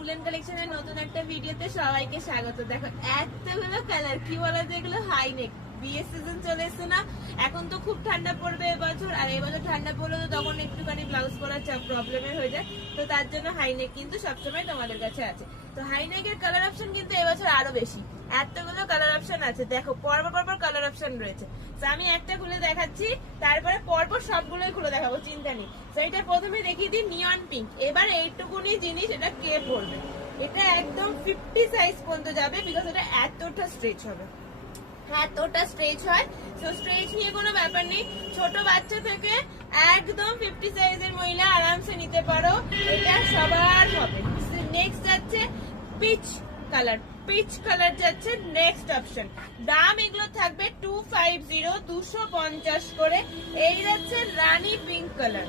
Woollen কালেকশনের নতুন একটা ভিডিওতে সবাইকে স্বাগত। দেখো এতগুলো কালার, কি বলা যায় এগুলো হাই নেক। বিয়ের সিজন চলে এসছে না, এখন তো খুব ঠান্ডা পড়বে এবছর, আর এবছর ঠান্ডা পড়লে তো তখন একটুখানি ব্লাউজ পরার প্রবলেমের হয়ে যায়, তো তার জন্য হাই নেক কিন্তু সবসময় তোমাদের কাছে আছে। তো হাই নেকের কালার অপশন কিন্তু এবছর আরো বেশি, এতগুলো কালার অপশন আছে। দেখো পরপর পরপর কালার অপশন রয়েছে, তো আমি একটা খুলে দেখাচ্ছি, তারপরে পরপর সবগুলোই খুলে দেখাবো, চিন্তা নেই। তো এটা প্রথমে দেখিয়ে দিই নিয়ন পিঙ্ক। এবার এইটুকুনি জিনিস এটা কে পরবে, এটা একদম 50 সাইজ পর্যন্ত যাবে, বিকজ এটা এতটা স্ট্রেচ হবে, এতটা স্ট্রেচ হয়। তো স্ট্রেচ নিয়ে কোনো ব্যাপার নেই, ছোট বাচ্চা থেকে একদম 50 সাইজের মহিলা আরামসে নিতে পারো, এটা সবার হবে। নেক্সট যাচ্ছে পিচ কালার, পিচ কালার যাচ্ছে নেক্সট অপশন। দাম এগুলো থাকবে 250 করে। এই যাচ্ছে রানী পিঙ্ক কালার,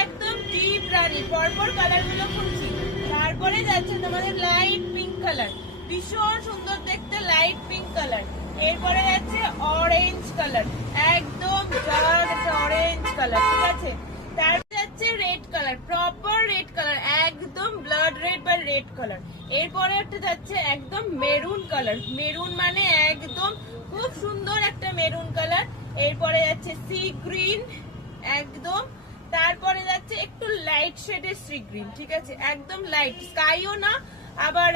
একদম ডিপ রানী, পরপর কালার গুলো খুলছি। তারপরে যাচ্ছে তোমাদের লাইট পিঙ্ক কালার, ভীষণ সুন্দর দেখতে লাইট পিঙ্ক কালার। এরপরে যাচ্ছে অরেঞ্জ কালার, একদম ডার্ক অরেঞ্জ কালার, ঠিক আছে। তারপরে যাচ্ছে red colour, proper red colour, একদম ব্লাড রেড বা রেড কালার। এরপরে একটা যাচ্ছে একদম মেরুন কালার, মেরুন মানে একদম খুব সুন্দর একটা মেরুন কালার। এরপরে যাচ্ছে সি গ্রিন একদম, তারপরে যাচ্ছে একটু লাইট শেডের সি গ্রিন, ঠিক আছে, একদম লাইট, স্কাইও না আবার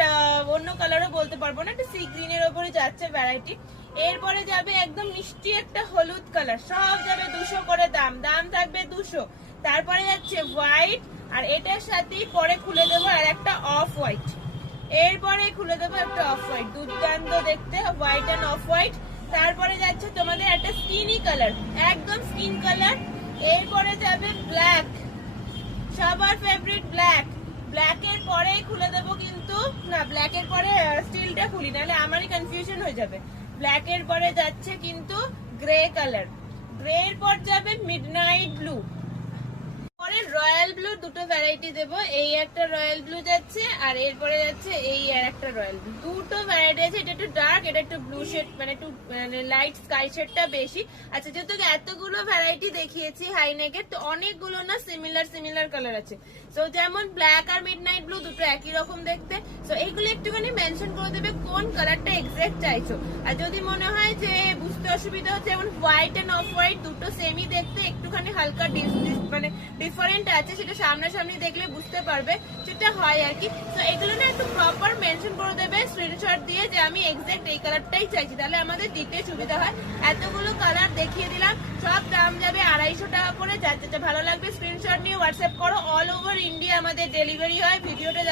অন্য কালারও বলতে পারবো না, একটা সি গ্রিনের ওপরে যাচ্ছে ভ্যারাইটি। এরপরে যাবে একদম মিষ্টি একটা হলুদ কালার, সব যাবে 200 করে দাম, দাম থাকবে 200। তারপরে যাচ্ছে হোয়াইট, আর এটার সাথেই পরে খুলে দেবো আর একটা অফ হোয়াইট, এরপরে খুলে দেবো একটা অফ হোয়াইট, দুর্দান্ত দেখতে হোয়াইট অ্যান্ড অফ হোয়াইট। তারপরে যাচ্ছে তোমাদের একটা স্কিনি কালার, একদম স্কিন কালার। এরপরে যাবে ব্ল্যাক, সবার ফেভারিট ব্ল্যাক, ব্ল্যাকের পরে খুলে দেবো কিন্তু না, ব্ল্যাকের পরে স্টিলটা খুলি, নাহলে আমারই কনফিউশন হয়ে যাবে। ব্ল্যাকের পরে যাচ্ছে কিন্তু গ্রে কালার, গ্রের পর যাবে মিডনাইট ব্লু, পরে রয়্যাল ব্লু, দুটো ভ্যারাইটি দেবো, এই একটা রয়্যাল ব্লু যাচ্ছে আর এরপরে যাচ্ছে এই আর একটা রয়্যাল ব্লু, দুটো ভ্যারাইটি আছে। এটা একটু ডার্ক, এটা একটু ব্লু শেড, মানে একটু লাইট স্কাই শেডটা বেশি। আচ্ছা, যেহেতু এতগুলো ভ্যারাইটি দেখিয়েছি হাই নেকের, তো অনেকগুলো না সিমিলার কালার আছে। তো যেমন ব্ল্যাক আর মিডনাইট ব্লু দুটো একই রকম দেখতে, তো এইগুলো একটুখানি মেনশন করে দেবে কোন কালারটা এক্সাক্ট চাইছো। আর যদি মনে হয় যে বুঝতে অসুবিধা হচ্ছে, যেমন হোয়াইট এন্ড অফ হোয়াইট দুটো সেমই দেখতে, একটুখানি হালকা মানে ডিফারেন্ট আছে, সেটা সামনাসামনি দেখলে বুঝতে পারবে, সেটা হয় আর কি। তো এগুলো না একটু প্রপার মেনশন করে দেবে স্ক্রিনশট দিয়ে যে আমি এক্সাক্ট এই কালারটাই চাইছি, তাহলে আমাদের দিতে সুবিধা হয়। এতগুলো কালার দেখিয়ে দিলাম, সব দাম যাবে 250 টাকা করে। যার যেটা ভালো লাগবে স্ক্রিনশট নিয়ে হোয়াটসঅ্যাপ করো, অল ওভার ইন্ডিয়া আমাদের ডেলিভারি হয়। ভিডিওটা